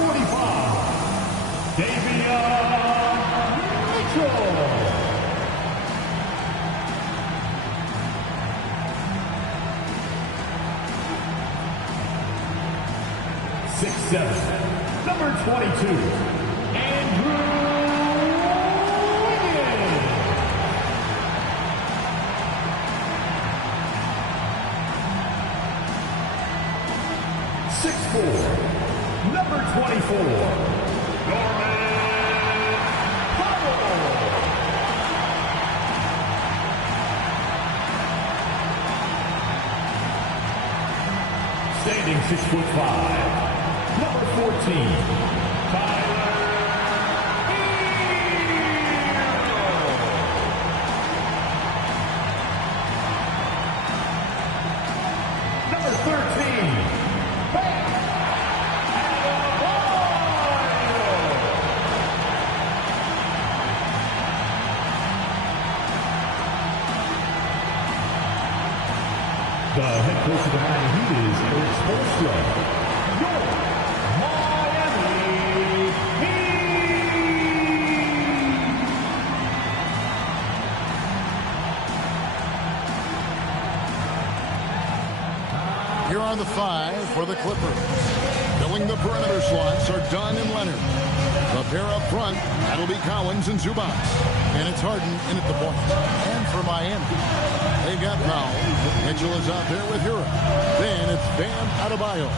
45, Mitchell. 6'7", number 22, Andrew Wiggins. 6'4", number 24, Norman Powell. Standing 6'5", number 14, Tyler Hero. Number 13, Bam Adebayo. The head coach of the Miami Heat is Eric Spoelstra. Your Miami Heat. Here are the 5 for the Clippers. Filling the perimeter slots are Dunn and Leonard. The pair up front, that'll be Collins and Zubac. And it's Harden in at the point. And for Miami, they've got Powell. Mitchell is out there with Hero. Then it's Bam Adebayo.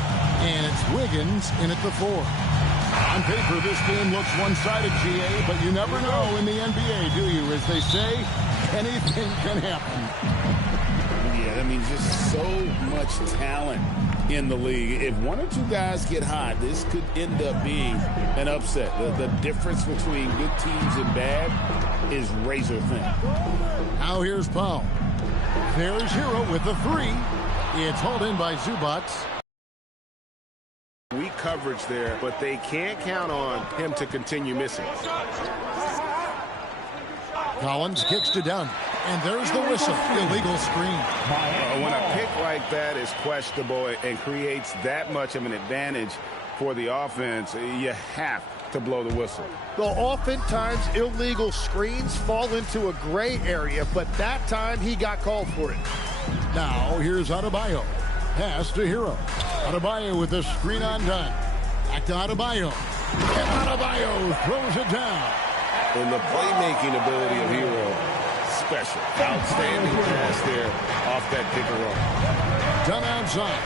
And it's Wiggins in at the 4. On paper, this game looks one-sided, GA, but you never know in the NBA, do you? As they say, anything can happen. Yeah, that means just so much talent in the league. If one or two guys get hot, this could end up being an upset. The difference between good teams and bad is razor thin. Now here's Powell. There's Hero with the 3. It's hauled in by Zubac. Weak coverage there, but they can't count on him to continue missing. Collins kicks to Dunn. And there's the whistle. Illegal screen. When a pick like that is questionable and creates that much of an advantage for the offense, you have to blow the whistle. Well, oftentimes illegal screens fall into a gray area, but that time he got called for it. Now here's Adebayo. Pass to Hero. Adebayo with the screen on Dunn. Back to Adebayo. And Adebayo throws it down. And the playmaking ability of Hero, special. Outstanding pass there off that pick and roll. Dunn outside.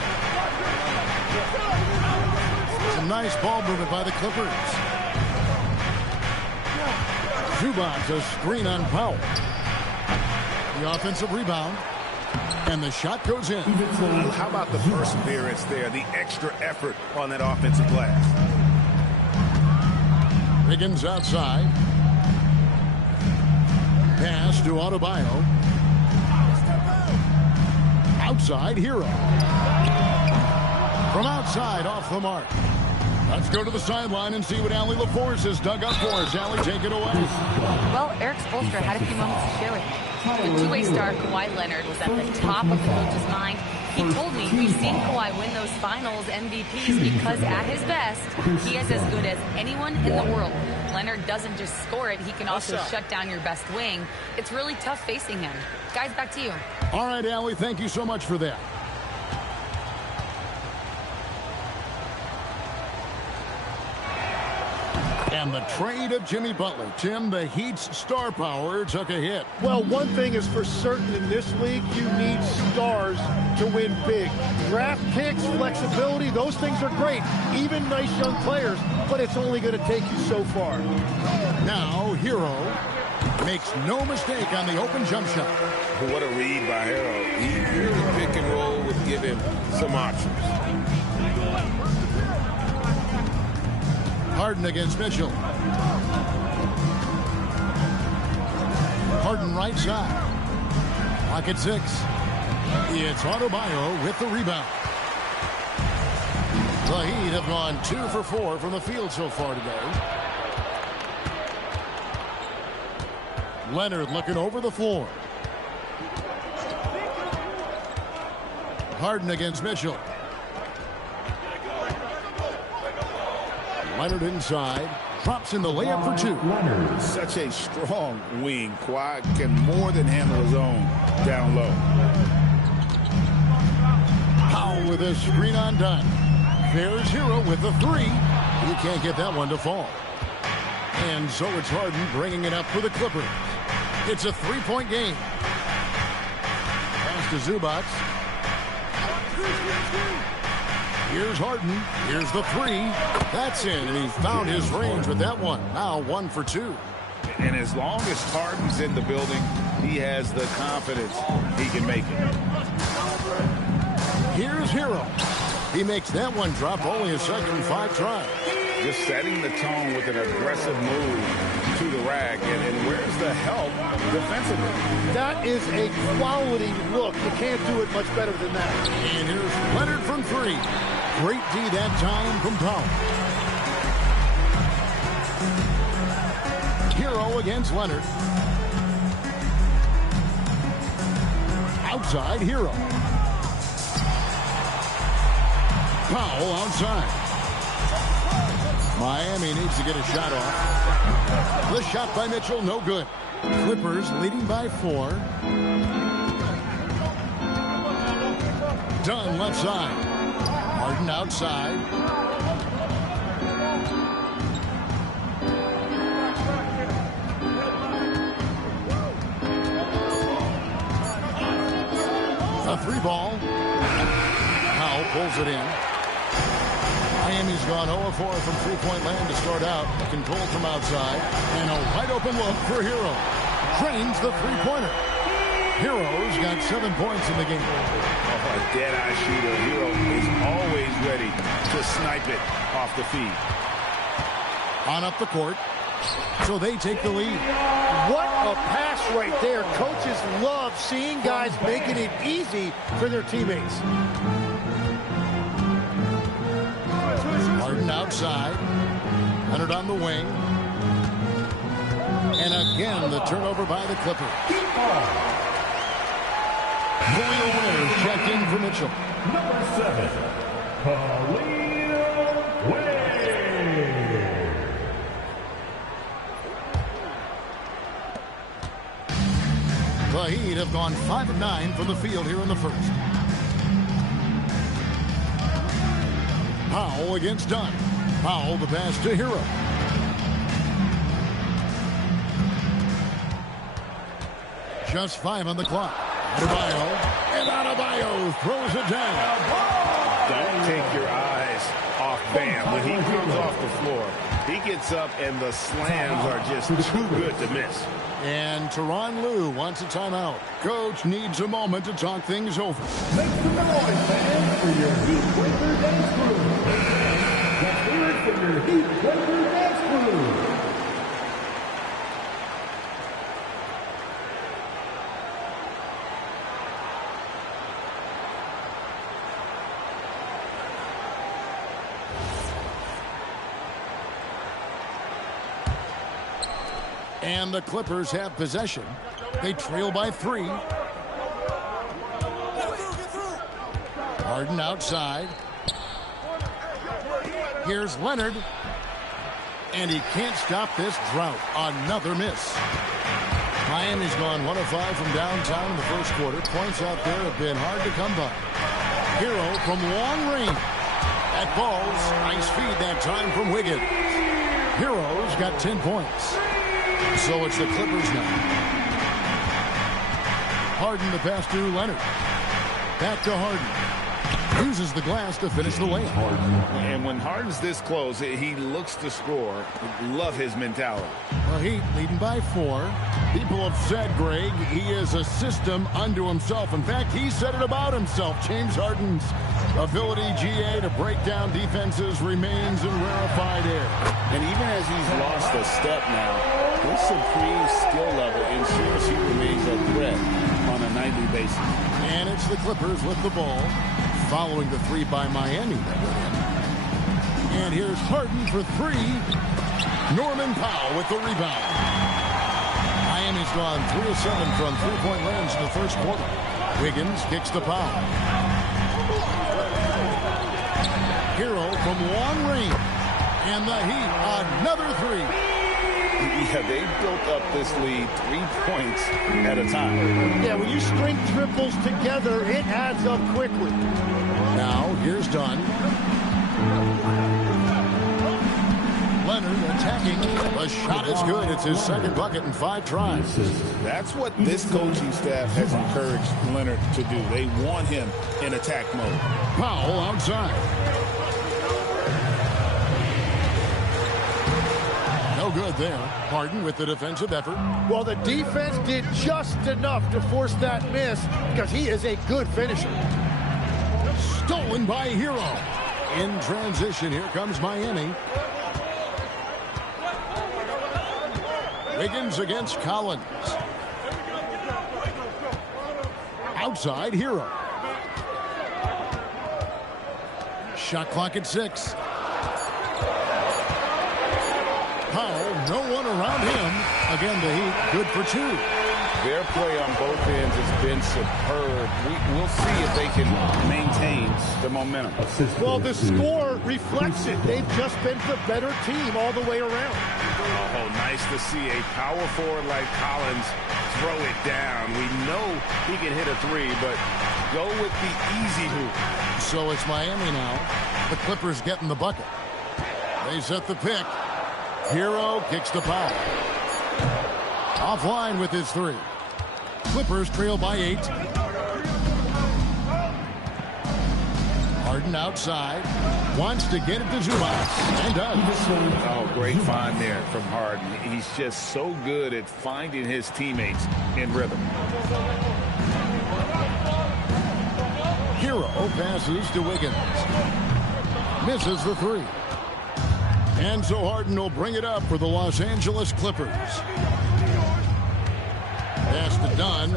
Some nice ball movement by the Clippers. Zubac a screen on Powell. The offensive rebound. And the shot goes in. How about the perseverance there, the extra effort on that offensive glass? Wiggins outside. Pass to Adebayo. Outside, Hero. From outside, off the mark. Let's go to the sideline and see what Allie LaForce has dug up for us. Allie, take it away. Well, Eric Spoelstra had a few moments to share with me. The two-way star Kawhi Leonard was at the top of the coach's mind. He told me we've seen Kawhi win those finals MVPs because at his best, he is as good as anyone in the world. Leonard doesn't just score it, he can also shut down your best wing. It's really tough facing him. Guys, back to you. All right, Allie, thank you so much for that. And the trade of Jimmy Butler. Tim, the Heat's star power took a hit. Well, one thing is for certain in this league, you need stars to win big. Draft picks, flexibility, those things are great. Even nice young players, but it's only going to take you so far. Now, Hero makes no mistake on the open jump shot. What a read by Hero. He knew the pick and roll would give him some options. Harden against Mitchell. Harden right side. Pocket 6. It's Adebayo with the rebound. The Heat have gone 2 for 4 from the field so far today. Leonard looking over the floor. Harden against Mitchell. Leonard inside. Drops in the layup for two. Leonard. Such a strong wing. Kawhi can more than handle his own down low. Powell with a screen on Dunn. There's Hero with the three. He can't get that one to fall. And so it's Harden bringing it up for the Clippers. It's a three-point game. Pass to Zubac. Here's Harden. Here's the three. That's in, and he found his range with that one. Now 1 for 2. And as long as Harden's in the building, he has the confidence he can make it. Here's Hero. He makes that one drop only a second, 5 tries. Just setting the tone with an aggressive move to the rack. And where's the help defensively? That is a quality look. You can't do it much better than that. And here's Leonard from 3. Great D that time from Powell. Hero against Leonard. Outside Hero. Powell outside. Miami needs to get a shot off. The shot by Mitchell, no good. Clippers leading by 4. Dunn left side. Harden outside. A 3 ball. Powell pulls it in. Miami's gone 0-4 from three-point land to start out. Controlled from outside. And a wide-open look for Hero. Drains the three-pointer. Hero's got 7 points in the game. Oh, a dead-eye shooter. Hero is always ready to snipe it off the feed. On up the court. So they take the lead. What a pass right there. Coaches love seeing guys making it easy for their teammates. Harden outside. Leonard on the wing. And again, the turnover by the Clippers. Julio Winters checked in for Mitchell. Number 7, Julio Winters. The Heat have gone 5 of 9 from the field here in the first. Powell against Dunn. Powell the pass to Hero. Just 5 on the clock. Adebayo. And Adebayo throws it down. Don't take your eyes off Bam. When he comes off the floor, he gets up and the slams are just too good to miss. And Tyronn Lue wants a timeout. Coach needs a moment to talk things over. Make some noise, fans, for your Heat Breaker Dance Crew. Let's hear it for your Heat Breaker Dance Crew. And the Clippers have possession. They trail by 3. Harden outside. Here's Leonard. And he can't stop this drought. Another miss. Miami's gone 1 of 5 from downtown in the first quarter. Points out there have been hard to come by. Hero from long range. That ball's nice feed that time from Wiggins. Hero's got 10 points. So it's the Clippers now. Harden the pass to Leonard. Back to Harden. Uses the glass to finish the layup. And when Harden's this close, he looks to score. Love his mentality. Well, Heat leading by 4. People have said, Greg, he is a system unto himself. In fact, he said it about himself. James Harden's ability, GA, to break down defenses remains in rarefied air. And even as he's lost a step now, his supreme skill level ensures he remains a threat on a nightly basis. And it's the Clippers with the ball, following the 3 by Miami that went in. And here's Harden for 3. Norman Powell with the rebound. Miami's gone 3 of 7 from three-point range in the first quarter. Wiggins kicks to Powell. Hero from long range. And the Heat, another three. Yeah, they built up this lead 3 points at a time. Yeah, when you string triples together, it adds up quickly. Now, here's Dunn. Leonard attacking. The shot is good. It's his second bucket in 5 tries. That's what this coaching staff has encouraged Leonard to do. They want him in attack mode. Powell outside. No good there. Harden with the defensive effort. Well, the defense did just enough to force that miss because he is a good finisher. Stolen by Hero. In transition, here comes Miami. Wiggins against Collins. Outside, Hero. Shot clock at 6. Powell, no one around him. Again, the Heat, good for 2. Their play on both ends has been superb. We'll see if they can maintain the momentum. Well, the score reflects it. They've just been the better team all the way around. Oh, nice to see a power forward like Collins throw it down. We know he can hit a 3, but go with the easy hoop. So it's Miami now. The Clippers getting the bucket. They set the pick. Hero kicks the foul. Offline with his 3. Clippers trail by 8. Harden outside. Wants to get it to Zubac. And does. Oh, great find there from Harden. He's just so good at finding his teammates in rhythm. Hero passes to Wiggins. Misses the 3. And so Harden will bring it up for the Los Angeles Clippers. Pass to Dunn.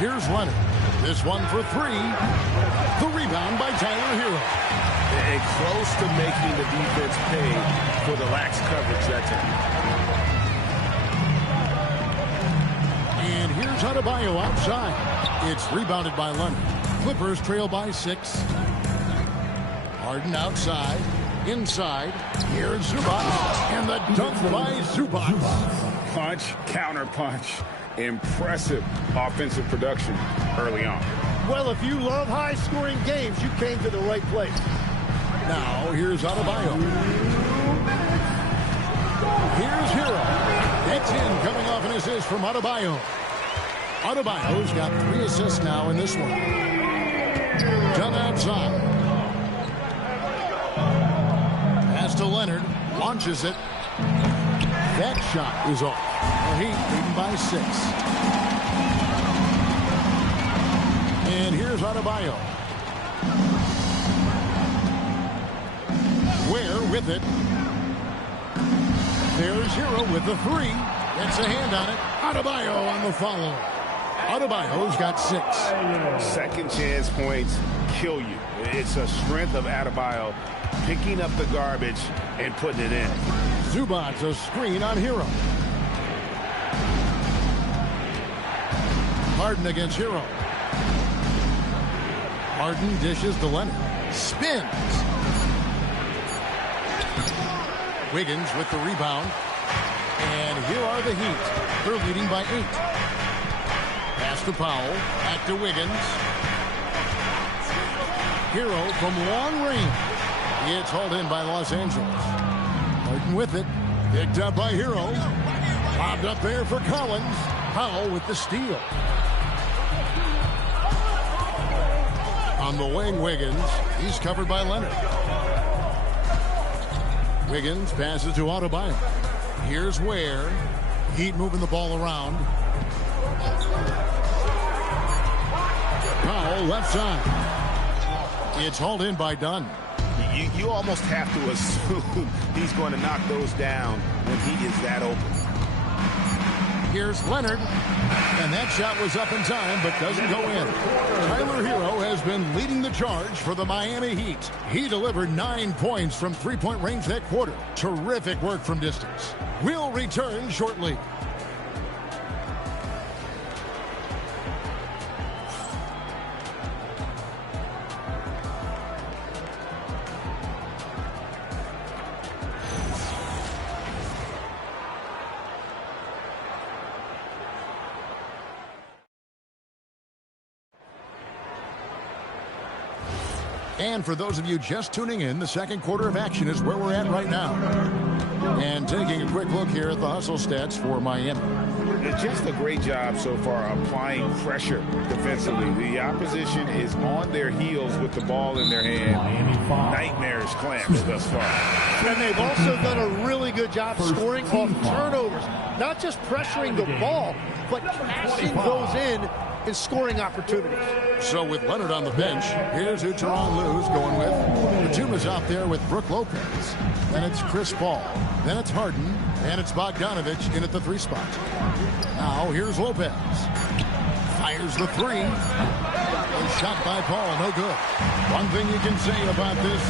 Here's Leonard. This one for 3. The rebound by Tyler Hero. And close to making the defense pay for the lax coverage that time. And here's Adebayo outside. It's rebounded by Leonard. Clippers trail by 6. Harden outside. Inside. Here's Zubac. And the dunk by Zubac. Punch, counter punch. Impressive offensive production early on. Well, if you love high-scoring games, you came to the right place. Now, here's Adebayo. Here's Hero. It's in, coming off an assist from Adebayo. Adebayo's got 3 assists now in this one. Done outside. Pass to Leonard. Launches it. That shot is off. The Heat leading by 6. And here's Adebayo. Ware with it. There's Hero with the 3. Gets a hand on it. Adebayo on the follow. Adebayo's got 6. Second chance points kill you. It's a strength of Adebayo picking up the garbage and putting it in. Zubac a screen on Hero. Harden against Hero. Harden dishes to Leonard. Spins. Wiggins with the rebound. And here are the Heat. They're leading by 8. Pass to Powell. Back to Wiggins. Hero from long range. It's hauled in by Los Angeles. Harden with it. Picked up by Hero. Lobbed up there for Collins. Powell with the steal. On the wing, Wiggins. He's covered by Leonard. Wiggins passes to Adebayo. Here's Ware. Heat moving the ball around. Powell left side. It's hauled in by Dunn. You almost have to assume he's going to knock those down when he is that open. Here's Leonard. And that shot was up in time, but doesn't go in. Tyler Hero has been leading the charge for the Miami Heat. He delivered 9 points from three-point range that quarter. Terrific work from distance. We'll return shortly. And for those of you just tuning in, the second quarter of action is where we're at right now. And taking a quick look here at the hustle stats for Miami. It's just a great job so far applying pressure defensively. The opposition is on their heels with the ball in their hand. Nightmarish clamps thus far. And they've also done a really good job scoring off turnovers. Not just pressuring the ball, but cashing those in and scoring opportunities. So with Leonard on the bench, here's who Tyronn Lue's going with. Batuma's out there with Brook Lopez. Then it's Chris Paul. Then it's Harden. And it's Bogdanovich in at the 3 spot. Now here's Lopez. Fires the 3. A shot by Paul, no good. One thing you can say about this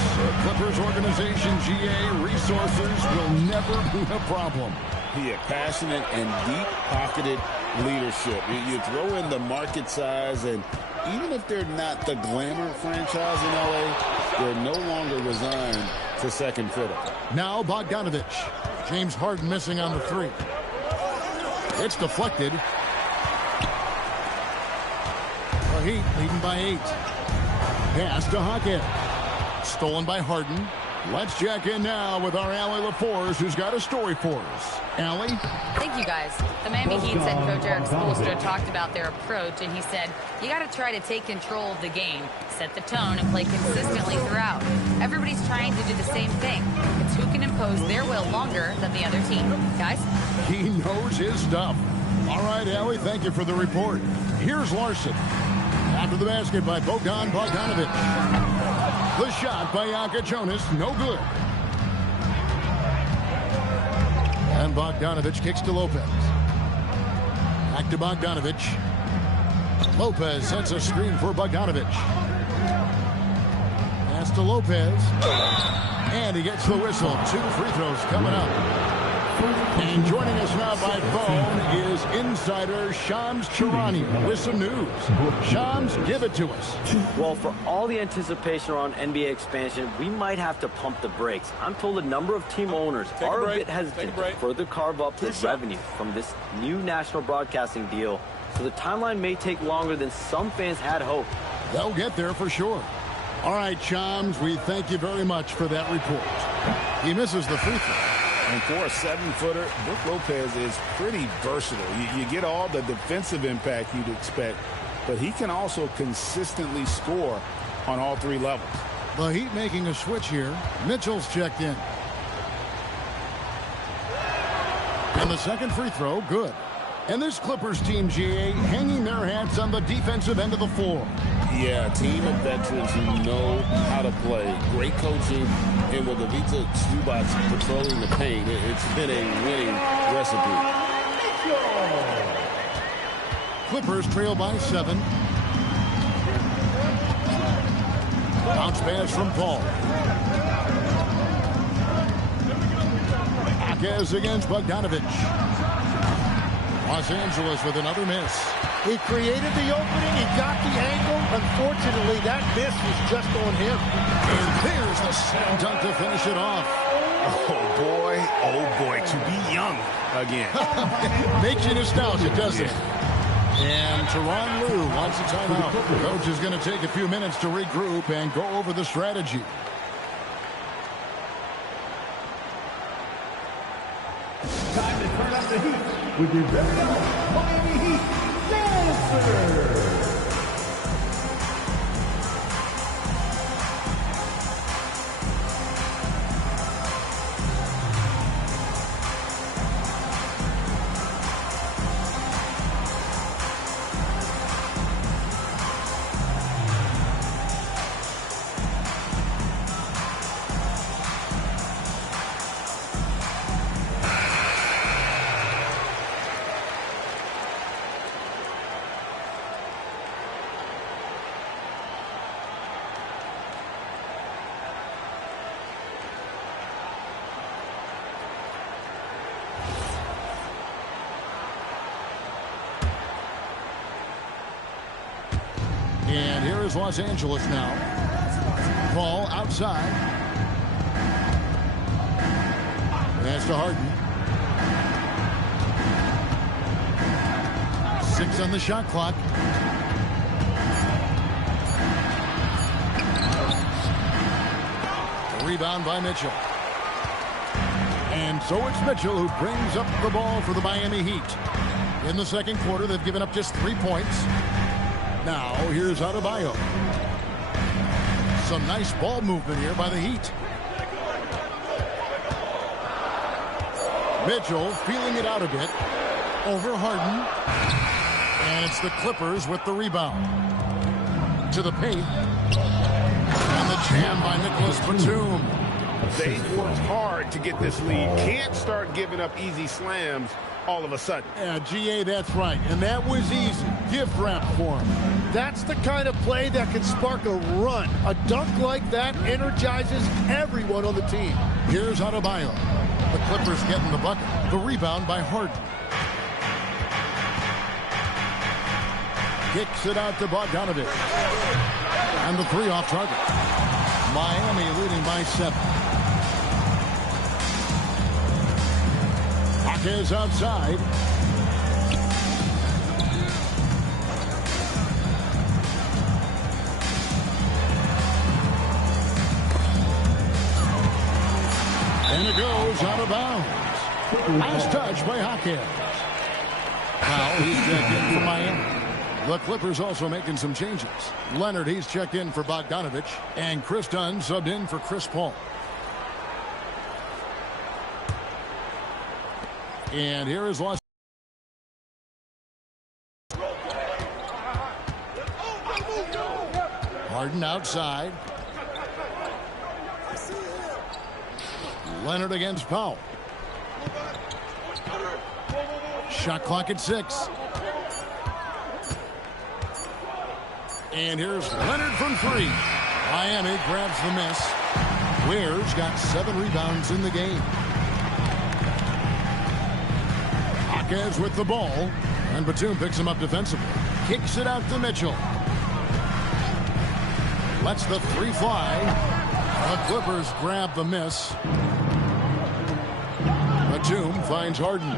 Clippers organization, GA, resources will never be a problem. Yeah, passionate and deep-pocketed leadership. You throw in the market size, and even if they're not the glamour franchise in LA, they're no longer resigned to second fiddle. Now Bogdanovich. James Harden missing on the 3. It's deflected. The Heat leading by 8. Pass to Hawkins. Stolen by Harden. Let's check in now with our Allie LaForce, who's got a story for us. Allie? Thank you, guys. The Miami Heat's head coach Eric Spoelstra talked about their approach, and he said, you got to try to take control of the game, set the tone, and play consistently throughout. Everybody's trying to do the same thing. It's who can impose their will longer than the other team. Guys? He knows his stuff. All right, Allie, thank you for the report. Here's Larson. After the basket by Bogdanovich. The shot by Yaka Jonas, no good. And Bogdanovich kicks to Lopez. Back to Bogdanovich. Lopez sets a screen for Bogdanovich. Pass to Lopez. And he gets the whistle. 2 free throws coming up. And joining us now by phone is insider Shams Charania with some news. Shams, give it to us. Well, for all the anticipation around NBA expansion, we might have to pump the brakes. I'm told a number of team owners are a bit hesitant to further carve up the revenue from this new national broadcasting deal, so the timeline may take longer than some fans had hoped. They'll get there for sure. All right, Shams, we thank you very much for that report. He misses the free throw. And for a 7-footer, Brook Lopez is pretty versatile. You get all the defensive impact you'd expect, but he can also consistently score on all 3 levels. The Heat making a switch here. Mitchell's checked in. And the second free throw, good. And this Clippers team, GA, hanging their hats on the defensive end of the floor. Yeah, a team of veterans who know how to play. Great coaching, and with Ivica Zubac patrolling the paint, it's been a winning recipe. Clippers trail by 7. Bounce pass from Paul. Akez against Bogdanovich. Los Angeles with another miss. He created the opening. He got the angle. Unfortunately, that miss was just on him. And there's the slam dunk to finish it off. Oh, boy, to be young again. Makes you nostalgic, doesn't it? And Tyronn Lue wants a timeout. The coach is going to take a few minutes to regroup and go over the strategy. Time to turn up the heat with your very own Miami Heat Dancer. And here is Los Angeles now. Ball outside. Pass to Harden. 6 on the shot clock. Rebound by Mitchell. And so it's Mitchell who brings up the ball for the Miami Heat. In the second quarter, they've given up just 3 points. Now, here's Adebayo. Some nice ball movement here by the Heat. Mitchell feeling it out a bit. Over Harden. And it's the Clippers with the rebound. To the paint. And the jam by Nicholas Batum. They've worked hard to get this lead. Can't start giving up easy slams all of a sudden. Yeah, GA, that's right. And that was easy. Gift wrap for him. That's the kind of play that can spark a run. A dunk like that energizes everyone on the team. Here's Adebayo. The Clippers getting the bucket. The rebound by Harden. Kicks it out to Bogdanovich. And the 3 off target. Miami leading by 7. Is outside. And it goes out of bounds. Last touch by Hawkins. Now he's checked in for Miami. The Clippers also making some changes. Leonard, he's checked in for Bogdanovich. And Chris Dunn subbed in for Chris Paul. And here is Los. Harden outside. Leonard against Powell. Shot clock at 6. And here's Leonard from 3. Miami grabs the miss. Ware's got 7 rebounds in the game. With the ball, and Batum picks him up defensively. Kicks it out to Mitchell. Lets the 3 fly. The Clippers grab the miss. Batum finds Harden.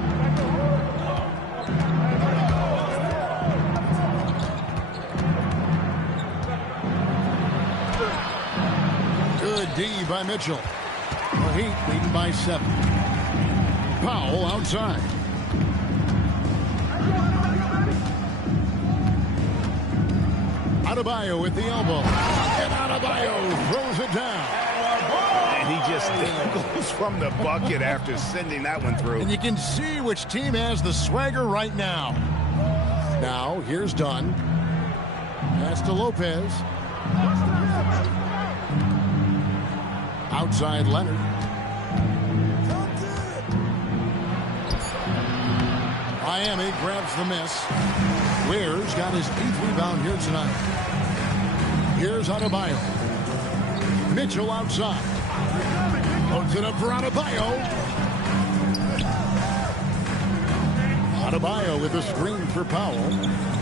Good D by Mitchell. The Heat leading by 7. Powell outside. Adebayo with the elbow. And Adebayo throws it down. And he just goes from the bucket after sending that one through. And you can see which team has the swagger right now. Now, here's Dunn. Pass to Lopez. Outside Leonard. Miami grabs the miss. Ware's got his 8th rebound here tonight. Here's Adebayo. Mitchell outside. Puts it up for Adebayo. Adebayo with a screen for Powell.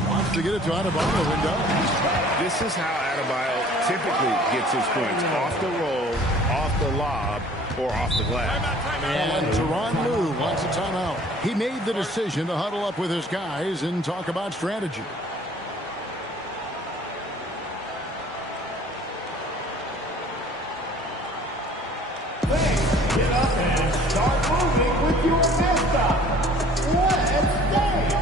Wants to get it to Adebayo and does. This is how Adebayo typically gets his points. Off the roll, off the lob, or off the glass. And Tyronn Lue wants a timeout. He made the decision to huddle up with his guys and talk about strategy. Get up and start moving with your mascot. Let's dance.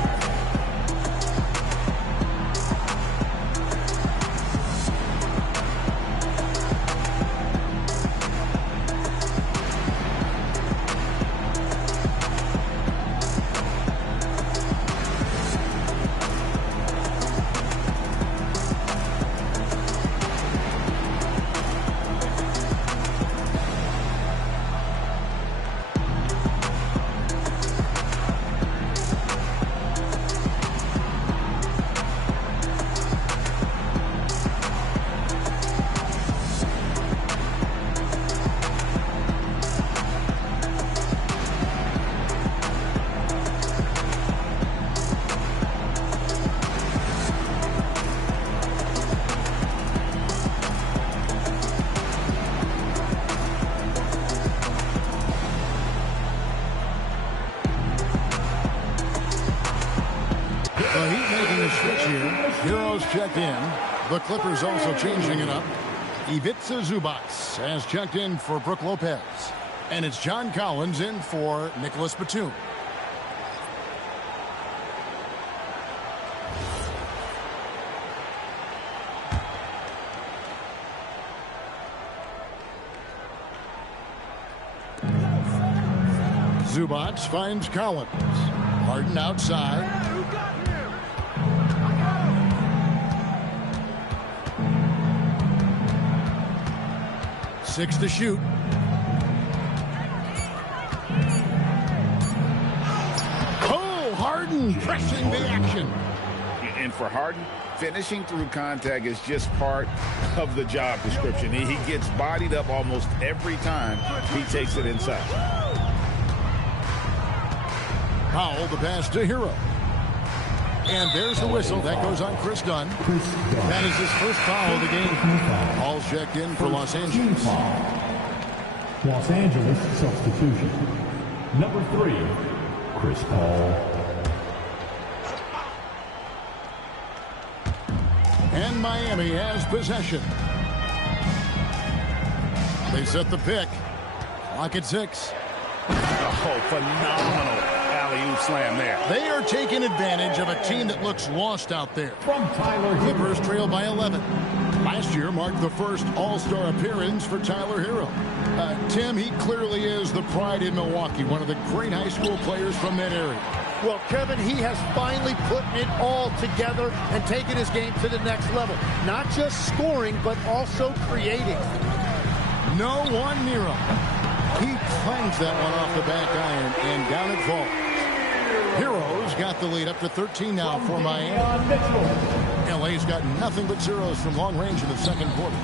The Heat making a switch here. Heroes checked in. The Clippers also changing it up. Ivica Zubac has checked in for Brook Lopez. And it's John Collins in for Nicholas Batum. Zubac finds Collins. Harden outside. Six to shoot. Oh, Harden pressing the action. And for Harden, finishing through contact is just part of the job description. He gets bodied up almost every time he takes it inside. Powell, the pass to Hero. And there's the whistle. That goes on Chris Dunn. That is his first foul of the game. Paul's checked in for Los Angeles. Los Angeles substitution. Number 3, Chris Paul. And Miami has possession. They set the pick. Clock at 6. Oh, phenomenal alley-oop slam there. They are taking advantage of a team that looks lost out there. From Tyler Hero. Clippers trail by 11. Last year marked the first All-Star appearance for Tyler Hero. Tim, he clearly is the pride in Milwaukee, one of the great high school players from that area. Well, Kevin, he has finally put it all together and taken his game to the next level. Not just scoring, but also creating. No one near him. He clangs that one off the back iron, and down it falls. Heroes got the lead up to 13 now for Miami. LA's got nothing but zeros from long range in the second quarter.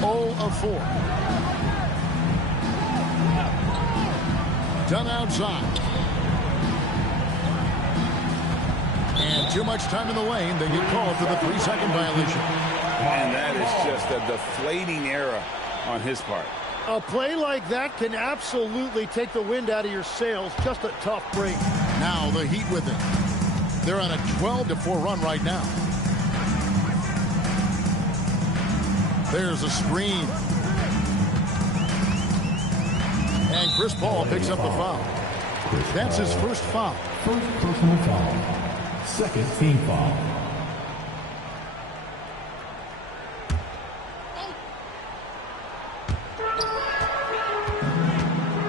0 of 4. Done outside. And too much time in the lane. They get called for the 3-second violation. And that is just a deflating error on his part. A play like that can absolutely take the wind out of your sails. Just a tough break. Now the Heat with it. They're on a 12-4 run right now. There's a screen. And Chris Paul picks up the foul. That's his first foul. First personal foul. Second team foul.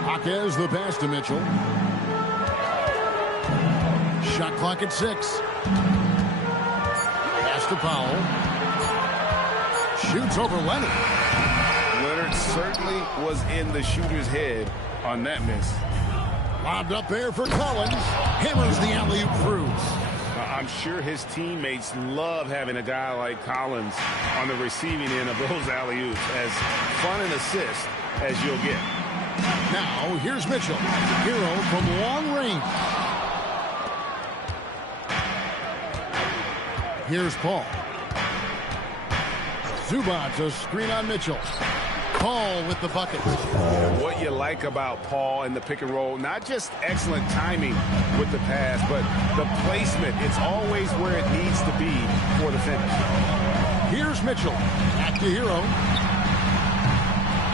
Jaquez the pass to Mitchell. Shot clock at 6. Pass to Powell. Shoots over Leonard. Leonard certainly was in the shooter's head on that miss. Lobbed up there for Collins. Hammers the alley-oop through. I'm sure his teammates love having a guy like Collins on the receiving end of those alley-oops. As fun an assist as you'll get. Now, here's Mitchell. Hero from long range. Here's Paul. Zubac, a screen on Mitchell. Paul with the bucket. What you like about Paul in the pick and roll, not just excellent timing with the pass, but the placement. It's always where it needs to be for the finish. Here's Mitchell. Back to Hero.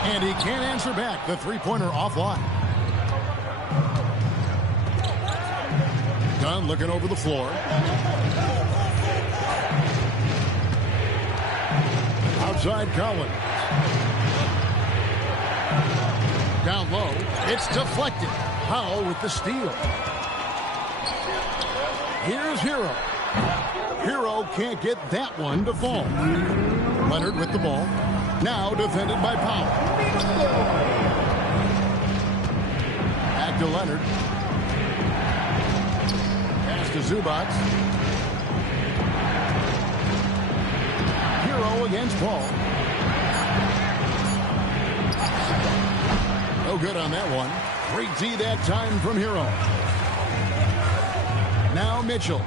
And he can't answer back. The three-pointer offline. Dunn looking over the floor. Outside Collins. Down low. It's deflected. Powell with the steal. Here's Hero. Hero can't get that one to fall. Leonard with the ball. Now defended by Powell. Back to Leonard. Pass to Zubac. Hero against Paul. No good on that one. Great D that time from Hero. Now Mitchell.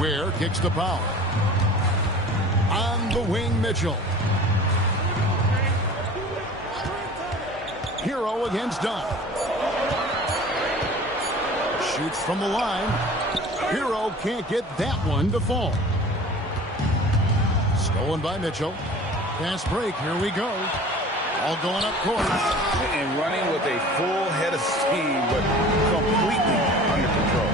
Ware kicks the Powell. On the wing, Mitchell. Hero against Dunn. Shoots from the line. Hero can't get that one to fall. Stolen by Mitchell. Fast break. Here we go. All going up court. And running with a full head of steam, but completely under control.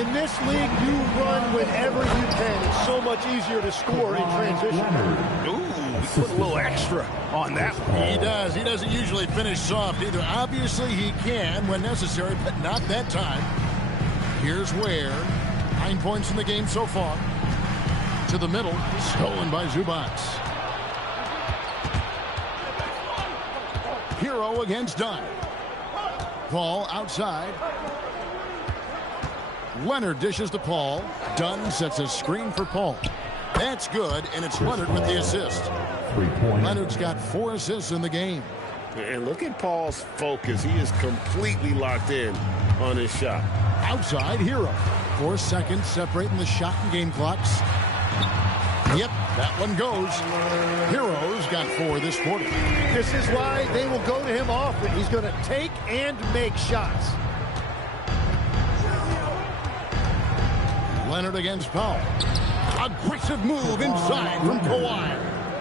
In this league, you run whenever you can. It's so much easier to score in transition. Ooh, he put a little extra on that one. He does. He doesn't usually finish soft either. Obviously, he can when necessary, but not that time. Here's Ware. 9 points in the game so far. To the middle. Stolen by Zubac. Hero against Dunn. Paul outside. Leonard dishes to Paul. Dunn sets a screen for Paul. That's good, and it's Leonard with the assist. Leonard's got 4 assists in the game. And look at Paul's focus. He is completely locked in on his shot. Outside, Hero. 4 seconds separating the shot and game clocks. Yep, that one goes. Hero's got 4 this quarter. This is why they will go to him often. He's going to take and make shots. Leonard against Powell. Aggressive move inside from Kawhi.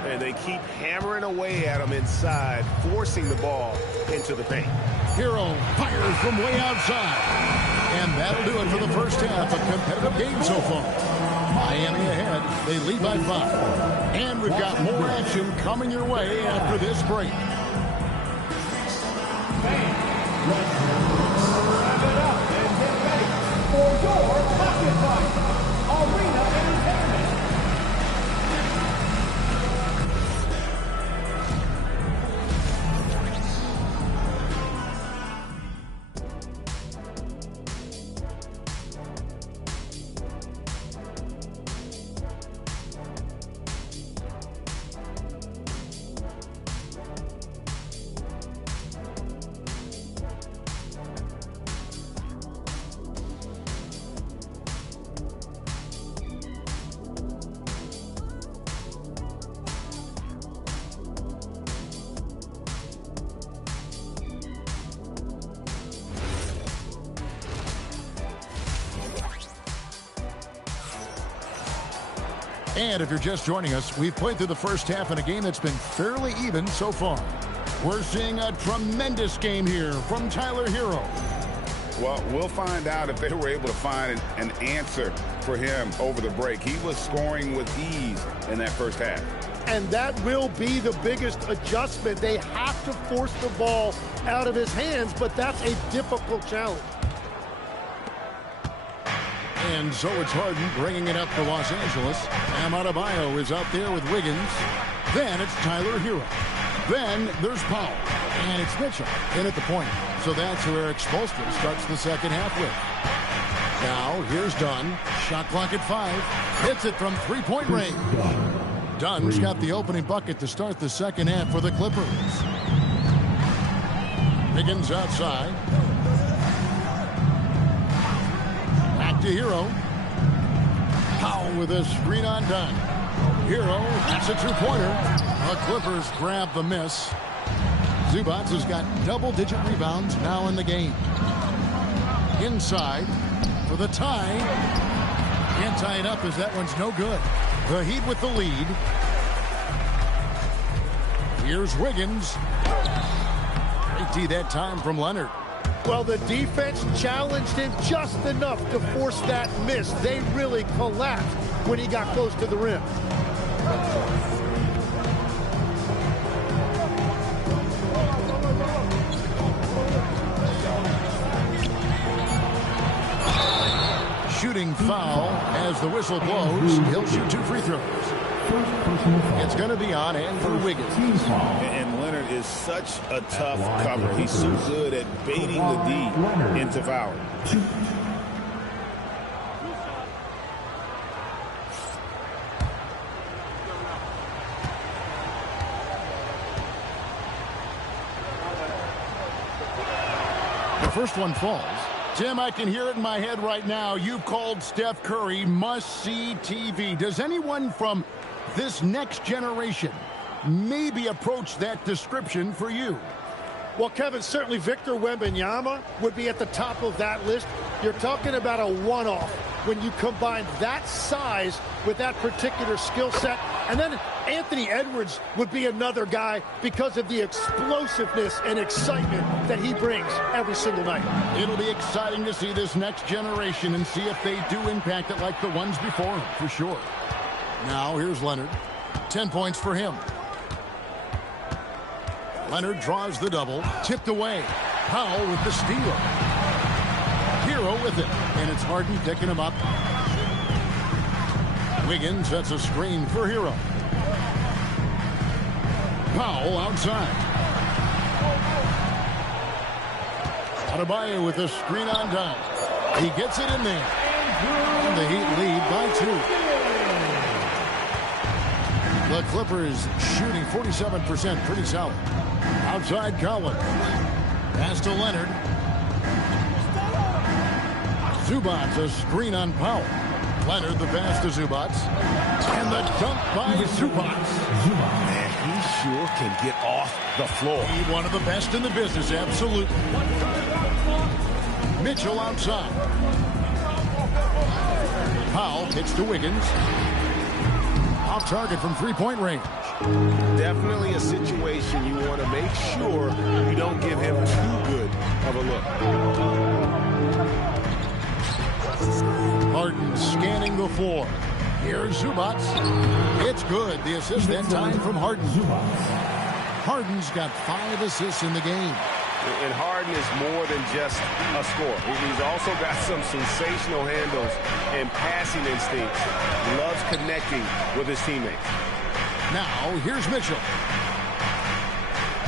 And they keep hammering away at him inside, forcing the ball into the paint. Hero fires from way outside. And that'll do it for the first half. A competitive game so far. Miami ahead. They lead by 5. And we've got more action coming your way after this break. Wrap it up and get ready for your pocket fight. Arena Entertainment. And if you're just joining us, we've played through the first half in a game that's been fairly even so far. We're seeing a tremendous game here from Tyler Hero. Well, we'll find out if they were able to find an answer for him over the break. He was scoring with ease in that first half. And that will be the biggest adjustment. They have to force the ball out of his hands, but that's a difficult challenge. And so it's Harden bringing it up for Los Angeles. Adebayo is out there with Wiggins. Then it's Tyler Hero. Then there's Powell. And it's Mitchell in at the point. So that's who Eric Spoelstra starts the second half with. Now here's Dunn. Shot clock at 5. Hits it from three-point range. Dunn's got the opening bucket to start the second half for the Clippers. Wiggins outside. Back to Hero. Powell with a screen on Dunn. Hero hits a two-pointer. The Clippers grab the miss. Zubac has got double-digit rebounds now in the game. Inside for the tie. Can't tie it up as that one's no good. The Heat with the lead. Here's Wiggins. Great D that time from Leonard. Well, the defense challenged him just enough to force that miss. They really collapsed when he got close to the rim. Shooting foul as the whistle blows. He'll shoot 2 free throws. It's going to be on Andrew Wiggins. And Leonard is such a tough cover. He's so good at baiting the D into foul. The first one falls. Tim, I can hear it in my head right now. You've called Steph Curry must-see TV. Does anyone from this next generation maybe approach that description for you? Well, Kevin, certainly Victor Wembanyama would be at the top of that list. You're talking about a one-off when you combine that size with that particular skill set. And then Anthony Edwards would be another guy because of the explosiveness and excitement that he brings every single night. It'll be exciting to see this next generation and see if they do impact it like the ones before him, for sure. Now, here's Leonard. 10 points for him. Leonard draws the double. Tipped away. Powell with the steal. Hero with it. And it's Harden picking him up. Wiggins sets a screen for Hero. Powell outside. Adebayo with a screen on down. He gets it in there. And the Heat lead by 2. The Clippers shooting 47%, pretty solid. Outside Collins. Pass to Leonard. Zubats a screen on Powell. Leonard the pass to Zubats. And the dunk by Zubats. Man, he sure can get off the floor. He's one of the best in the business, absolutely. Mitchell outside. Powell kicks to Wiggins. Off target from three-point range. Definitely a situation you want to make sure you don't give him too good of a look. Harden scanning the floor. Here's Zubats. It's good. The assist that time from Harden. Harden's got 5 assists in the game. And Harden is more than just a scorer. He's also got some sensational handles and passing instincts. Loves connecting with his teammates. Now, here's Mitchell.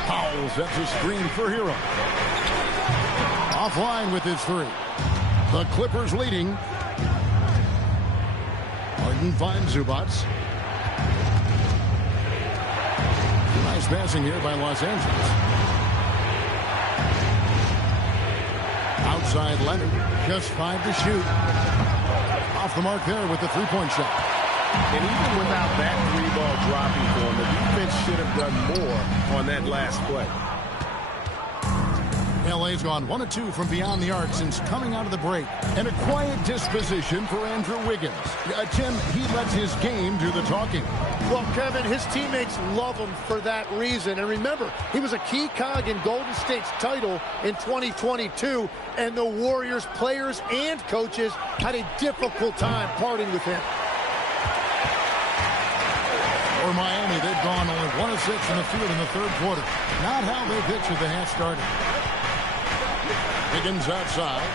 Powell sets a screen for Hero. Offline with his 3. The Clippers leading. Harden finds Zubats. Nice passing here by Los Angeles. Outside Leonard. Just 5 to shoot. Off the mark there with the three-point shot. And even without that 3-ball dropping for him, the defense should have done more on that last play. LA's gone 1 of 2 from beyond the arc since coming out of the break. And a quiet disposition for Andrew Wiggins. Tim, he lets his game do the talking. Well, Kevin, his teammates love him for that reason. And remember, he was a key cog in Golden State's title in 2022. And the Warriors players and coaches had a difficult time parting with him. For Miami, they've gone only 1 of 6 in the field in the third quarter. Not how they pictured the half started. Wiggins outside.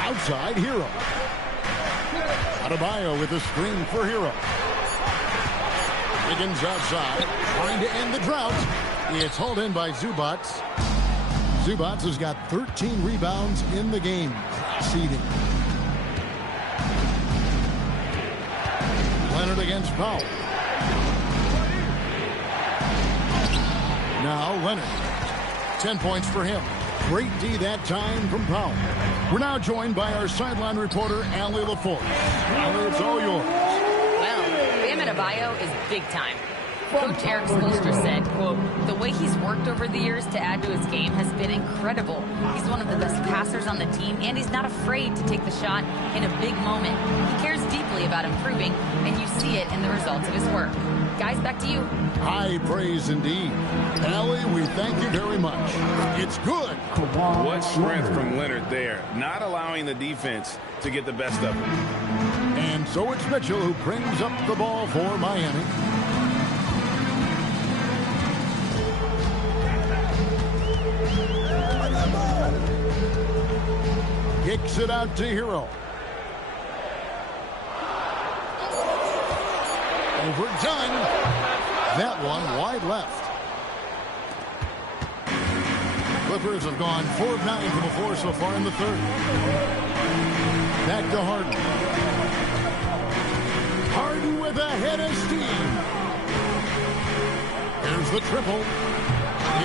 Outside, Hero. Adebayo with a screen for Hero. Wiggins outside. Trying to end the drought. It's hauled in by Zubats. Zubats has got 13 rebounds in the game. Seeding. Leonard against Powell. Now Leonard. 10 points for him. Great D that time from Powell. We're now joined by our sideline reporter, Allie LaForce. Allie, it's all yours. Well, Bam Adebayo is big time. Coach Eric Spoelstra said, quote, "The way he's worked over the years to add to his game has been incredible. He's one of the best passers on the team, and he's not afraid to take the shot in a big moment. He cares deeply about improving, and you see it in the results of his work." Guys, back to you. High praise indeed. Allie, we thank you very much. It's good. What strength from Leonard there, not allowing the defense to get the best of him. And so it's Mitchell who brings up the ball for Miami. Kicks it out to Hero. Overdone. That one wide left. Clippers have gone 4 of 9 from the floor so far in the third. Back to Harden. Harden with a head of steam. Here's the triple.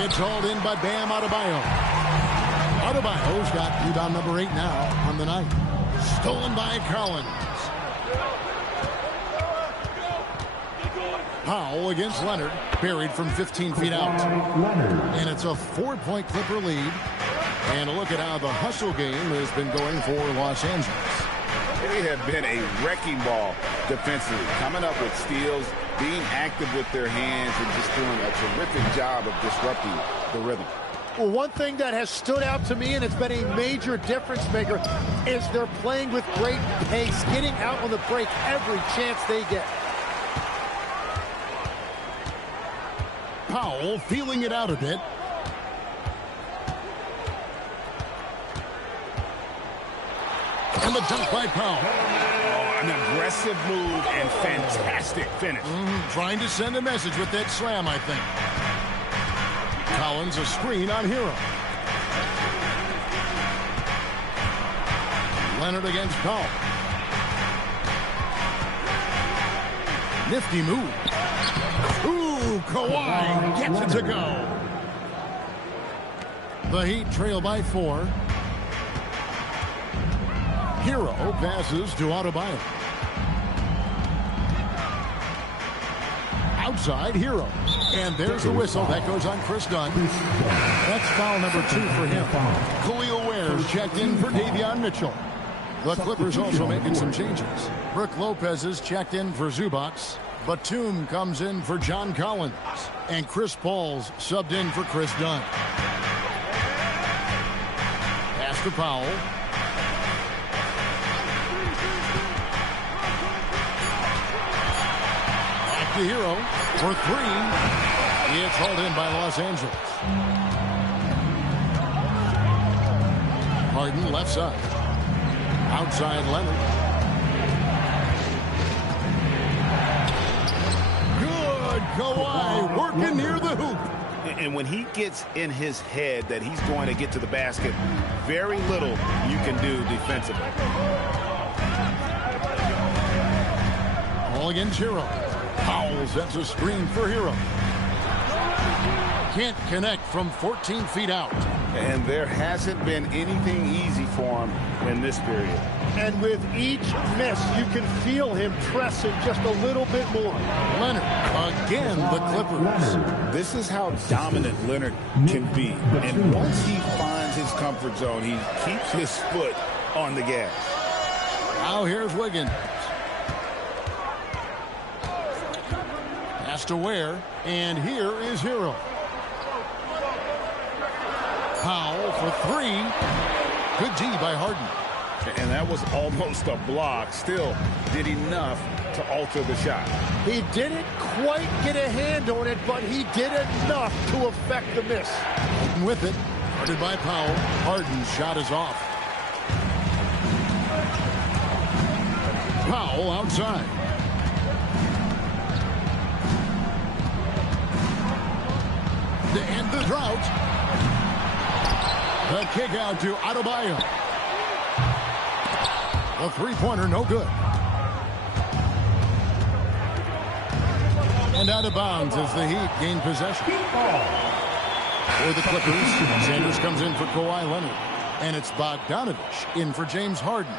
It's hauled in by Bam Adebayo. Adebayo's got rebound number 8 now on the night. Stolen by Collins. Powell against Leonard. Buried from 15 feet out. And it's a 4-point Clipper lead. And a look at how the hustle game has been going for Los Angeles. really have been a wrecking ball defensively, coming up with steals, being active with their hands, and just doing a terrific job of disrupting the rhythm. Well, one thing that has stood out to me, and it's been a major difference maker, is they're playing with great pace, getting out on the break every chance they get. Powell feeling it out a bit. And the dunk by Powell. Oh, an aggressive move and fantastic finish. Trying to send a message with that slam, I think. Collins a screen on Hero. Leonard against Powell. Nifty move. Ooh, Kawhi gets it to go. The Heat trail by 4. Hero passes to Adebayo. Outside, Hero. And there's the whistle. That goes on Chris Dunn. That's foul number 2 for him. Khalil Ware's checked in for Davion Mitchell. The Clippers also making some changes. Brook Lopez is checked in for Zubac. Batum comes in for John Collins. And Chris Paul's subbed in for Chris Dunn. Pass to Powell. Back to Hero for 3. It's hauled in by Los Angeles. Harden left side. Outside Leonard. Good. Kawhi working near the hoop. And when he gets in his head that he's going to get to the basket, very little you can do defensively. All against Hero. Powell sets a screen for Hero. Can't connect from 14 feet out. And there hasn't been anything easy for him in this period. And with each miss, you can feel him pressing just a little bit more. Leonard, again, the Clippers. This is how dominant Leonard can be. And once he finds his comfort zone, he keeps his foot on the gas. Now here's Wiggins. Pass to Ware, and here is Hero. Powell for 3. Good D by Harden. And that was almost a block. Still did enough to alter the shot. He didn't quite get a hand on it, but he did enough to affect the miss. Harden with it. Guarded by Powell. Harden's shot is off. Powell outside. To end the drought. The kick out to Adebayo. A three-pointer, no good. And out of bounds as the Heat gain possession. For the Clippers, Sanders comes in for Kawhi Leonard. And it's Bogdanovich in for James Harden.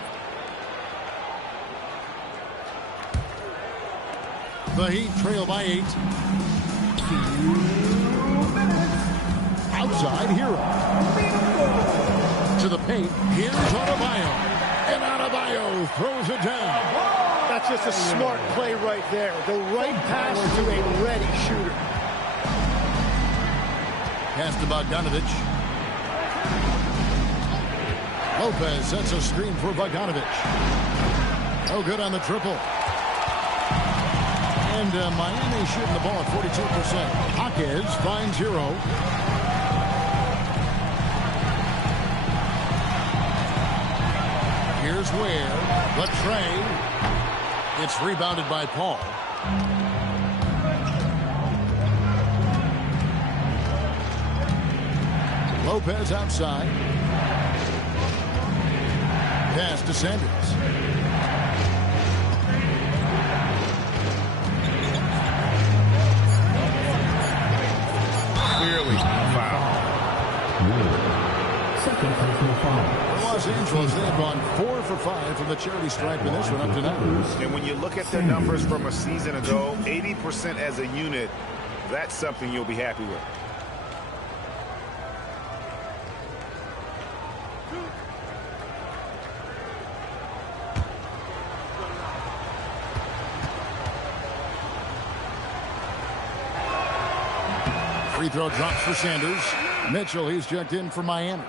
The Heat trail by 8. Outside, Hero. To the paint, here's Adebayo. And Adebayo throws it down. That's just a smart play right there. The right pass to a ready shooter. Pass to Bogdanovich. Lopez sets a screen for Bogdanovich. Oh, good on the triple. And Miami shooting the ball at 42%. Hawkins finds Hero. Here's Ware. The tray. It's rebounded by Paul. Lopez outside. Pass to Sanders. Clearly a foul. Los Angeles, they've gone 4 for 5 from the charity stripe in this one up to now. And when you look at their numbers from a season ago, 80% as a unit, that's something you'll be happy with. Free throw drops for Sanders. Mitchell, he's checked in for Miami.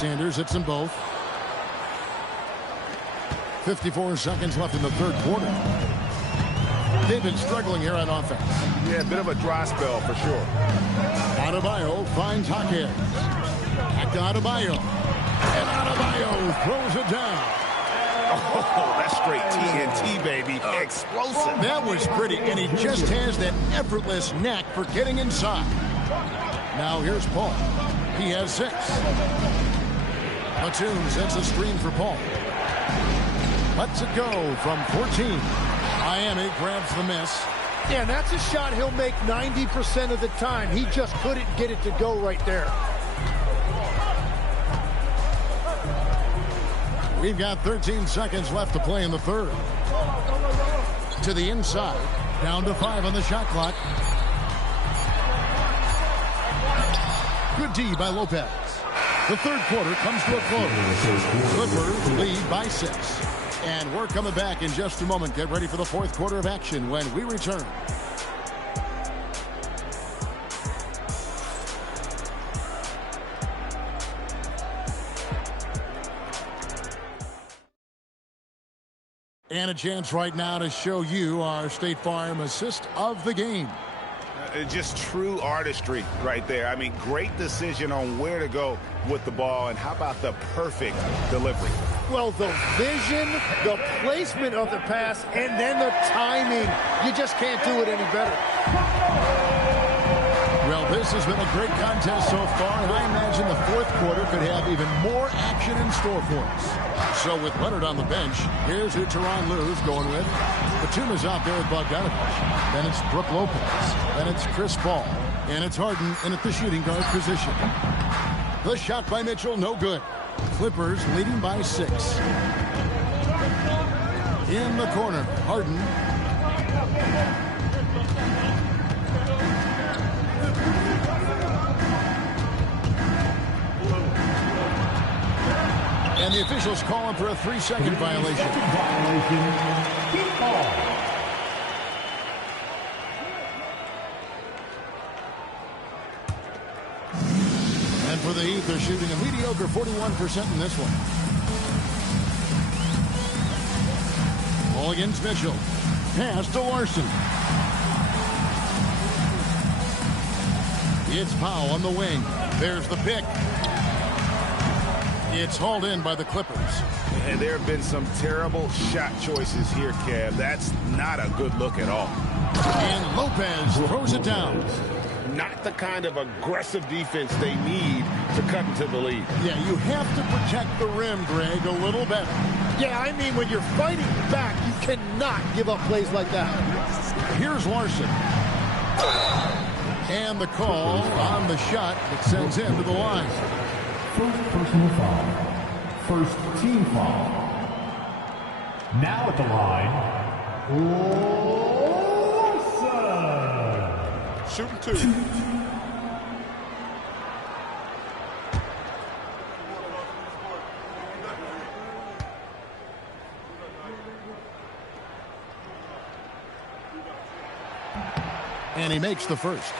Sanders hits them both. 54 seconds left in the third quarter. They've been struggling here on offense. Yeah, a bit of a dry spell for sure. Adebayo finds Hawkins. Back to Adebayo. And Adebayo throws it down. Oh, that's straight TNT, baby. Explosive. That was pretty, and he just has that effortless knack for getting inside. Now here's Paul. He has 6. Batum sets a screen for Paul. Lets it go from 14. Miami grabs the miss. Yeah, and that's a shot he'll make 90% of the time. He just couldn't get it to go right there. We've got 13 seconds left to play in the third. To the inside. Down to 5 on the shot clock. Good D by Lopez. The third quarter comes to a close. Clippers lead by 6. And we're coming back in just a moment. Get ready for the fourth quarter of action when we return. And a chance right now to show you our State Farm assist of the game. Just true artistry right there. I mean, great decision on where to go with the ball, and how about the perfect delivery? Well, the vision, the placement of the pass, and then the timing. You just can't do it any better. Well, this has been a great contest so far, and I imagine the fourth quarter could have even more action in store for us. So with Leonard on the bench, here's who Tyronn Lue's going with. Batum is out there with Bogdanovich. Then it's Brook Lopez. Then it's Chris Paul. And it's Harden in at the shooting guard position. The shot by Mitchell, no good. Clippers leading by 6. In the corner, Harden. And the officials call him for a 3-second violation. And for the Heat, they're shooting a mediocre 41% in this one. Ball against Mitchell. Pass to Larson. It's Powell on the wing. There's the pick. It's hauled in by the Clippers. And there have been some terrible shot choices here, Kev. That's not a good look at all. And Lopez throws it down. Not the kind of aggressive defense they need to cut into the lead. Yeah, you have to protect the rim, Greg, a little better. Yeah, I mean, when you're fighting back, you cannot give up plays like that. Here's Larson. And the call on the shot that sends him to the line. First personal foul. First team foul. Now at the line, Larson. Shooting 2. And he makes the first.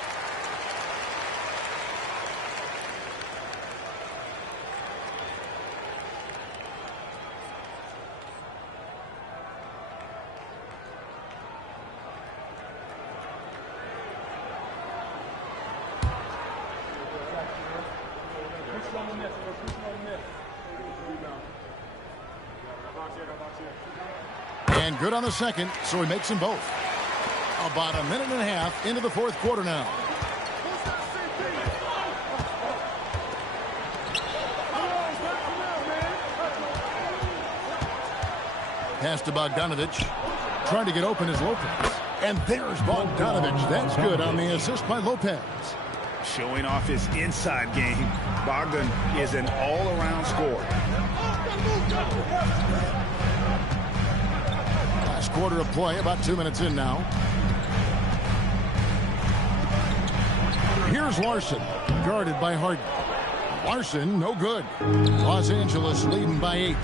And good on the second, so he makes them both. About a minute and a half into the fourth quarter now. Pass to Bogdanovich. Trying to get open is Lopez. And there's Bogdanovich. That's good on the assist by Lopez. Showing off his inside game. Bogdan is an all-around scorer. Last quarter of play, about 2 minutes in now. Here's Larson, guarded by Harden. Larson, no good. Los Angeles leading by 8.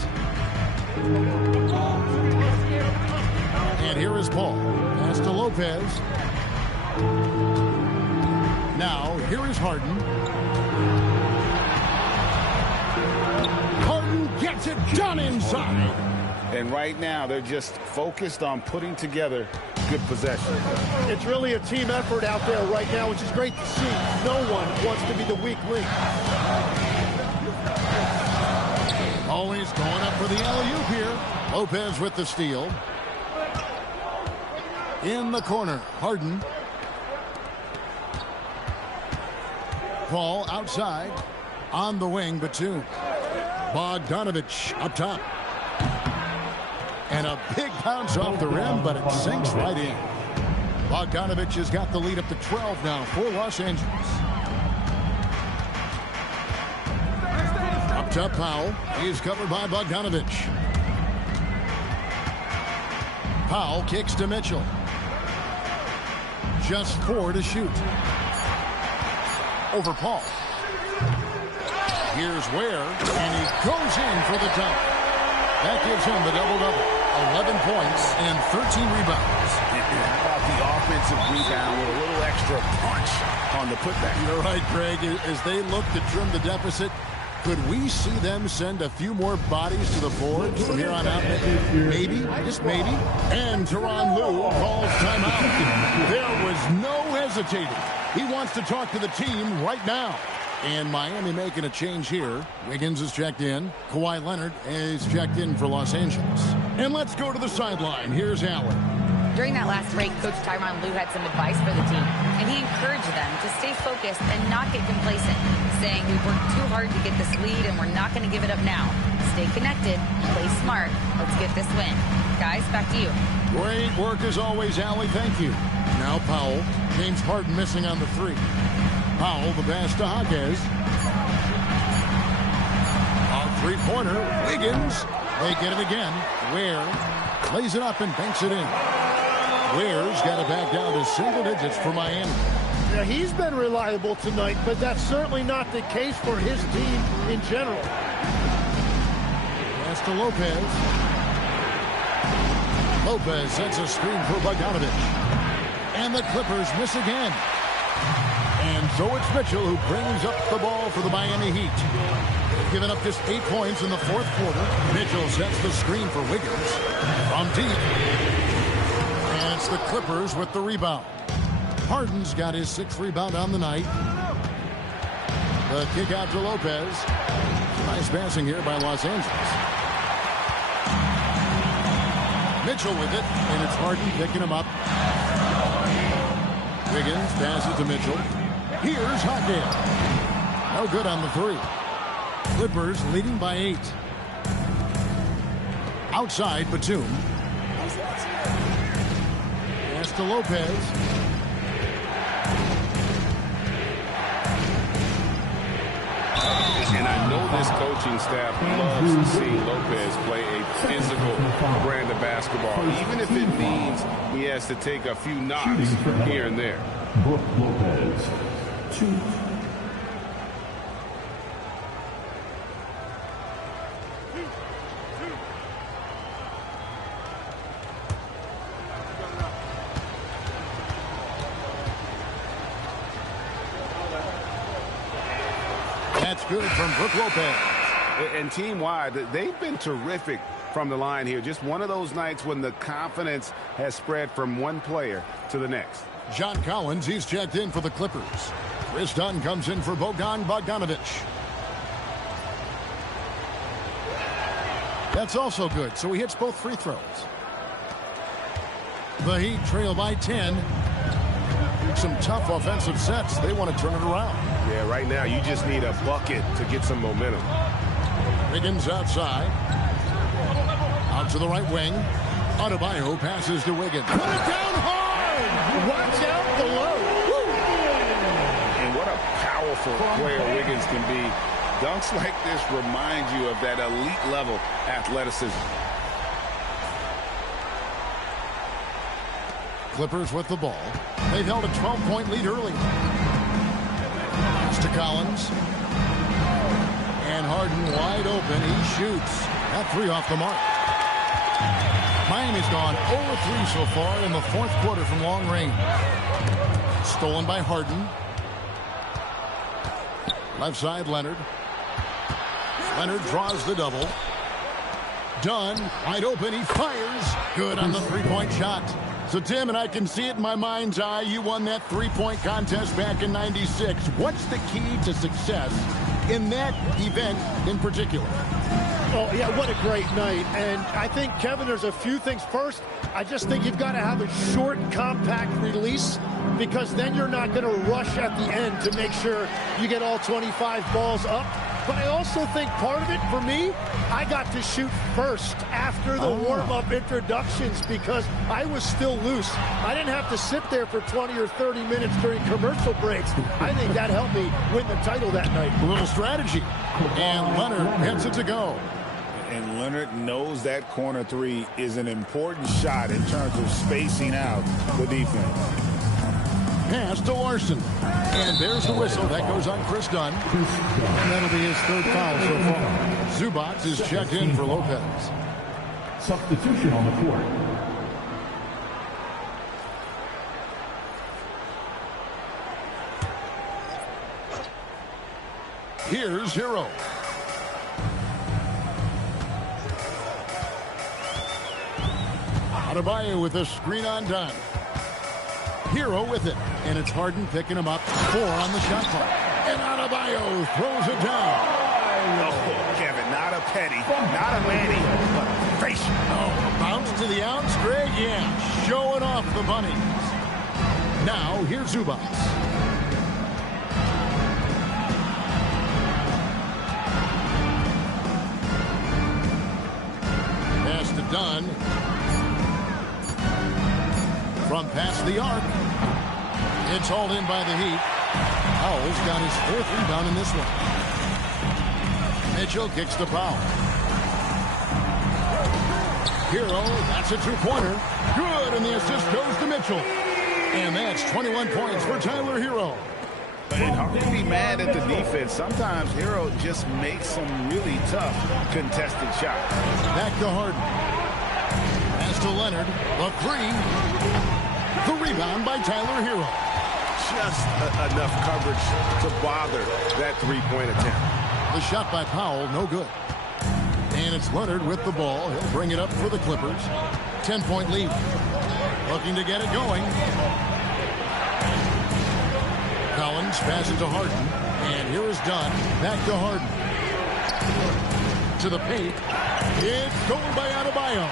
And here is Paul. Pass to Lopez. Now, here is Harden. Harden gets it done inside. And right now, they're just focused on putting together good possession. It's really a team effort out there right now, which is great to see. No one wants to be the weak link. Always going up for the alley-oop here. Lopez with the steal. In the corner, Harden. Paul outside. On the wing, Batum. Bogdanovich up top. And a big bounce off the rim, but it sinks right in. Bogdanovich has got the lead up to 12 now for Los Angeles. Up top, Powell. He's covered by Bogdanovich. Powell kicks to Mitchell. Just 4 to shoot. Over Paul. Here's Ware, and he goes in for the dunk. That gives him the double-double. 11 points and 13 rebounds. How about the offensive rebound with a little extra punch on the putback? You're right, Greg. As they look to trim the deficit, could we see them send a few more bodies to the boards from here on out? Maybe, just maybe. And Tyronn Lue calls timeout. There was no hesitating. He wants to talk to the team right now. And Miami making a change here. Wiggins is checked in. Kawhi Leonard is checked in for Los Angeles. And let's go to the sideline. Here's Allen. During that last break, Coach Tyronn Lue had some advice for the team, and he encouraged them to stay focused and not get complacent, saying we've worked too hard to get this lead and we're not going to give it up now. Stay connected, play smart, let's get this win. Guys, back to you. Great work as always, Allie. Thank you. Now Powell. James Harden missing on the 3. Powell, the pass to Hawkes. On three-pointer, Wiggins. They get it again. Ware lays it up and banks it in. Ware's got it back down to single digits for Miami. Yeah, he's been reliable tonight, but that's certainly not the case for his team in general. Pass to Lopez. Lopez sets a screen for Bogdanovich. And the Clippers miss again. And so it's Mitchell who brings up the ball for the Miami Heat. They've given up just 8 points in the fourth quarter. Mitchell sets the screen for Wiggins from deep. And it's the Clippers with the rebound. Harden's got his 6th rebound on the night. The kick out to Lopez. Nice passing here by Los Angeles. Mitchell with it, and it's Harden picking him up. Wiggins passes to Mitchell. Here's Hawkins. No good on the 3. Clippers leading by 8. Outside, Batum. Pass to Lopez. And I know this coaching staff loves to see Lopez play a physical brand of basketball, even if it means he has to take a few knocks here and there. Brook Lopez, 2. That's good from Brook Lopez. And team-wide, they've been terrific from the line here. Just one of those nights when the confidence has spread from one player to the next. John Collins, he's checked in for the Clippers. Chris Dunn comes in for Bogdanovich. That's also good, so he hits both free throws. The Heat trail by 10. Some tough offensive sets. They want to turn it around. Yeah, right now you just need a bucket to get some momentum. Wiggins outside. Out to the right wing. Adebayo passes to Wiggins. Put it down hard! Watch out below. Woo! And what a powerful player Wiggins can be. Dunks like this remind you of that elite level athleticism. Clippers with the ball. They've held a 12-point lead early. Pass to Collins. And Harden wide open. He shoots. That three off the mark. Miami's gone 0-3 so far in the fourth quarter from long range. Stolen by Harden. Left side, Leonard. Leonard draws the double. Dunn, wide open, he fires. Good on the three-point shot. So, Tim, and I can see it in my mind's eye, you won that three-point contest back in '96. What's the key to success in that event in particular? Oh, yeah, what a great night. And I think, Kevin, there's a few things. First, I just think you've got to have a short, compact release, because then you're not going to rush at the end to make sure you get all 25 balls up. But I also think part of it, for me, I got to shoot first after the warm-up introductions because I was still loose. I didn't have to sit there for 20 or 30 minutes during commercial breaks. I think that helped me win the title that night. A little strategy. And Leonard heads it to go. And Leonard knows that corner three is an important shot in terms of spacing out the defense. Pass to Larson. And there's the whistle. That goes on Chris Dunn. And that'll be his third foul so far. Zubac is checked in for Lopez. Substitution on the court. Here's Hero. Adebayo with a screen on Dunn. Hero with it, and it's Harden picking him up. 4 on the shot clock. And Adebayo throws it down. Oh, Kevin, not a penny, not a Manny, but a face. Oh, bounce to the ounce, Greg. Yeah, showing off the bunnies. Now, here's Zubac. Pass to Dunn. From past the arc. It's hauled in by the Heat. Powell's got his 4th rebound in this one. Mitchell kicks to Powell. Hero, that's a two-pointer. Good, and the assist goes to Mitchell. And that's 21 points for Tyler Hero. And hard to be mad at the defense. Sometimes Hero just makes some really tough contested shots. Back to Harden. Pass to Leonard. The three. The rebound by Tyler Hero. Just enough coverage to bother that three-point attempt. The shot by Powell, no good. And it's Leonard with the ball. He'll bring it up for the Clippers. 10-point lead. Looking to get it going. Collins passes to Harden. And here is Dunn. Back to Harden. To the paint. It's stolen by Adebayo.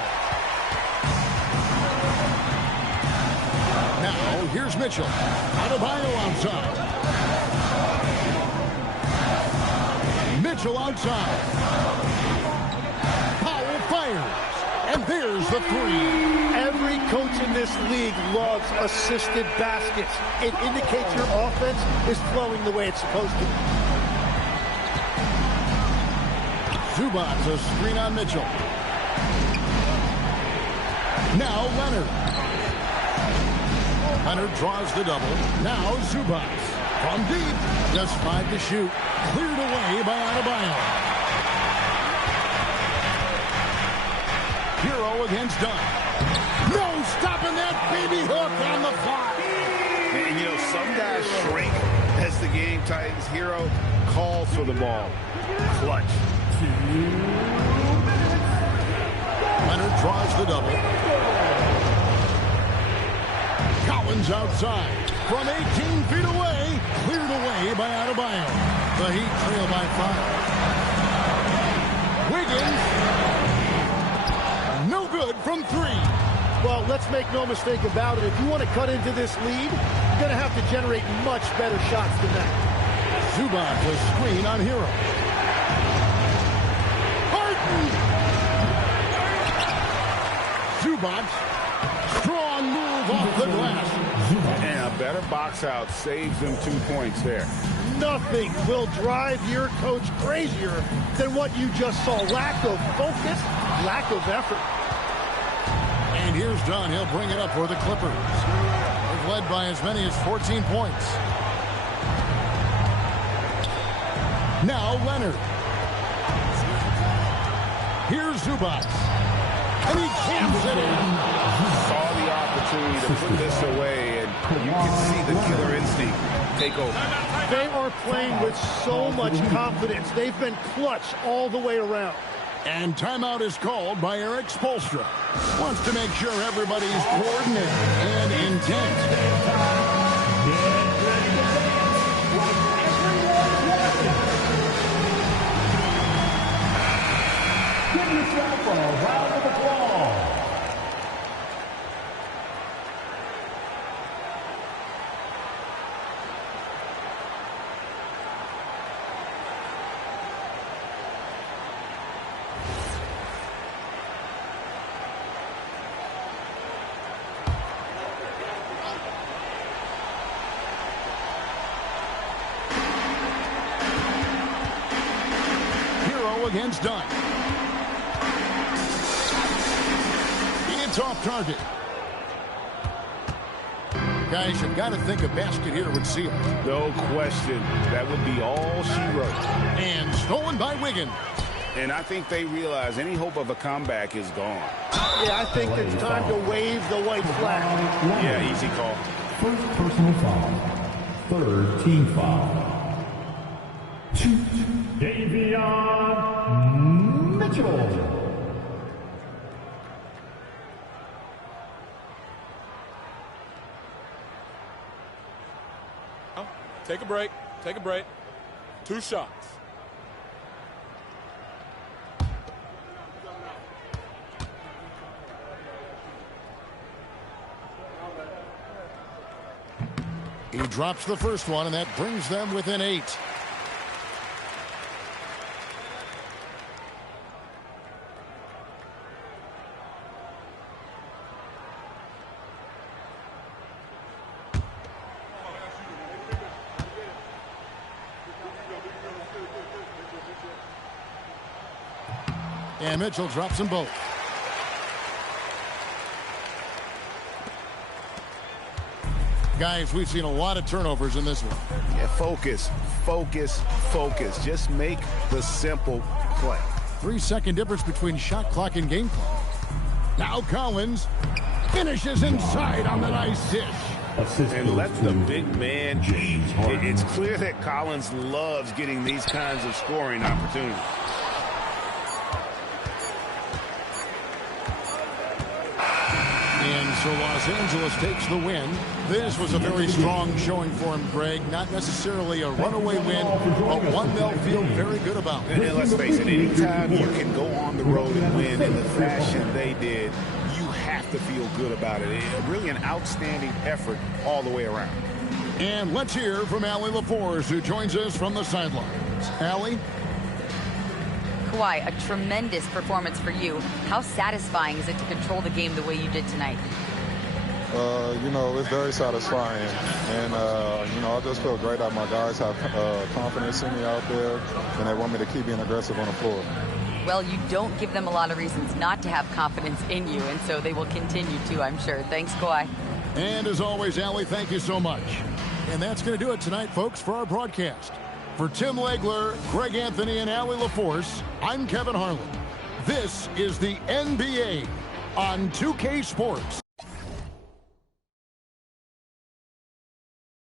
Now, here's Mitchell. Adebayo outside. Mitchell outside. Powell fires. And there's the three. Every coach in this league loves assisted baskets. It indicates your offense is flowing the way it's supposed to. Zubac, a screen on Mitchell. Now Leonard. Leonard draws the double. Now Zubac. From deep. Just 5 to shoot. Cleared away by Adebayo. Hero against Dunn. No stopping that baby hook on the fly. And, you know, some guys shrink as the game tightens. Hero calls for the ball. Clutch. Leonard draws the double. Collins outside. From 18 feet away. Cleared away by Adebayo. The Heat trail by 5. Wiggins. No good from 3. Well, let's make no mistake about it. If you want to cut into this lead, you're going to have to generate much better shots than that. Zubac, a screen on Hero. Harden! Zubac, strong move off the glass. And a better box out saves them 2 points there. Nothing will drive your coach crazier than what you just saw. Lack of focus, lack of effort. And here's Dunn. He'll bring it up for the Clippers. They've led by as many as 14 points. Now Leonard. Here's Zubac. And he camps it in. Saw the opportunity to put this away, and you can see the killer instinct take over. They are playing with so much confidence. They've been clutch all the way around. And timeout is called by Eric Spoelstra. Wants to make sure everybody's coordinated and intent. Give yourself a round of applause. Hero against Dunn. It's off target. Guys, you've got to think a basket here would seal it. No question. That would be all she wrote. And stolen by Wiggins. And I think they realize any hope of a comeback is gone. Yeah, I think it's time to wave the white flag. Yeah, easy call. First personal foul. Third team foul. Davion Mitchell. Take a break. Take a break. 2 shots. He drops the first one, and that brings them within 8. And Mitchell drops them both. Guys, we've seen a lot of turnovers in this one. Yeah, focus, focus, focus. Just make the simple play. 3-second difference between shot clock and game clock. Now Collins finishes inside on the nice dish. And let the big man be. It's clear that Collins loves getting these kinds of scoring opportunities. And so Los Angeles takes the win. This was a very strong showing for him, Greg. Not necessarily a runaway win, but one they'll feel very good about. And let's face it, anytime you can go on the road and win in the fashion they did, you have to feel good about it. Really an outstanding effort all the way around. And let's hear from Allie LaForce, who joins us from the sidelines. Allie? Kawhi, a tremendous performance for you. How satisfying is it to control the game the way you did tonight? You know, it's very satisfying. And, you know, I just feel great that my guys have confidence in me out there, and they want me to keep being aggressive on the floor. Well, you don't give them a lot of reasons not to have confidence in you, and so they will continue to, I'm sure. Thanks, Kawhi. And as always, Allie, thank you so much. And that's going to do it tonight, folks, for our broadcast. For Tim Legler, Greg Anthony, and Allie LaForce, I'm Kevin Harlan. This is the NBA on 2K Sports.